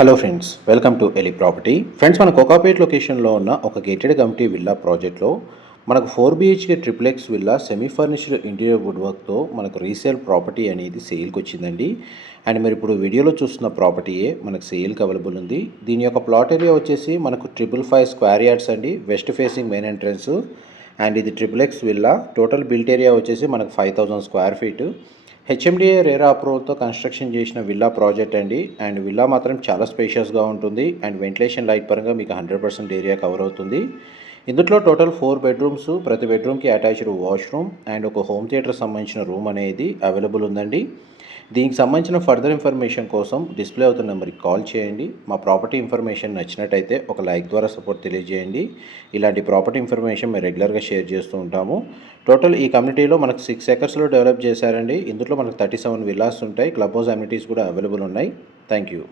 Hello friends, welcome to Eli property. Friends, మన కోకాపేట్ లొకేషన్లో ఉన్న ఒక గేటెడ్ కమిటీ విల్లా ప్రాజెక్ట్లో మనకు 4 BHK triplex villa semi furnished interior wood వర్క్తో మనకు రీసేల్ ప్రాపర్టీ అనేది సేల్కి వచ్చిందండి. అండ్ మీరు ఇప్పుడు వీడియోలో చూస్తున్న ప్రాపర్టీయే మనకు సేల్కి అవైలబుల్ ఉంది. దీని యొక్క ప్లాట్ ఏరియా వచ్చేసి మనకు 555 స్క్వేర్ యార్డ్స్ అండి. West facing main entrance. And ఇది triplex villa. Total built area వచ్చేసి మనకు 5000 స్క్వేర్ ఫీట్. హెచ్ఎండిఏ రేరా అప్రూవల్తో కన్స్ట్రక్షన్ చేసిన విల్లా ప్రాజెక్ట్ అండి. అండ్ విల్లా మాత్రం చాలా స్పేషియస్గా ఉంటుంది. అండ్ వెంటిలేషన్ లైట్ పరంగా మీకు 100% ఏరియా కవర్ అవుతుంది. ఇందులో టోటల్ 4 బెడ్రూమ్స్, ప్రతి బెడ్రూమ్కి అటాచ్డ్ వాష్రూమ్ అండ్ ఒక హోమ్ థియేటర్ సంబంధించిన రూమ్ అనేది అవైలబుల్ ఉందండి. దీనికి సంబంధించిన ఫర్దర్ ఇన్ఫర్మేషన్ కోసం డిస్ప్లే అవుతున్న నెంబర్కి కాల్ చేయండి. మా ప్రాపర్టీ ఇన్ఫర్మేషన్ నచ్చినట్టయితే ఒక లైక్ ద్వారా సపోర్ట్ తెలియజేయండి. ఇలాంటి ప్రాపర్టీ ఇన్ఫర్మేషన్ మేము రెగ్యులర్గా షేర్ చేస్తూ ఉంటాము. టోటల్ ఈ కమ్యూనిటీలో మనకు 6 ఎకర్స్లో డెవలప్ చేశారండి. ఇందులో మనకు 37 విల్లాస్ ఉంటాయి. క్లబ్ హౌస్ అమ్యూనిటీస్ కూడా అవైలబుల్ ఉన్నాయి. Thank you.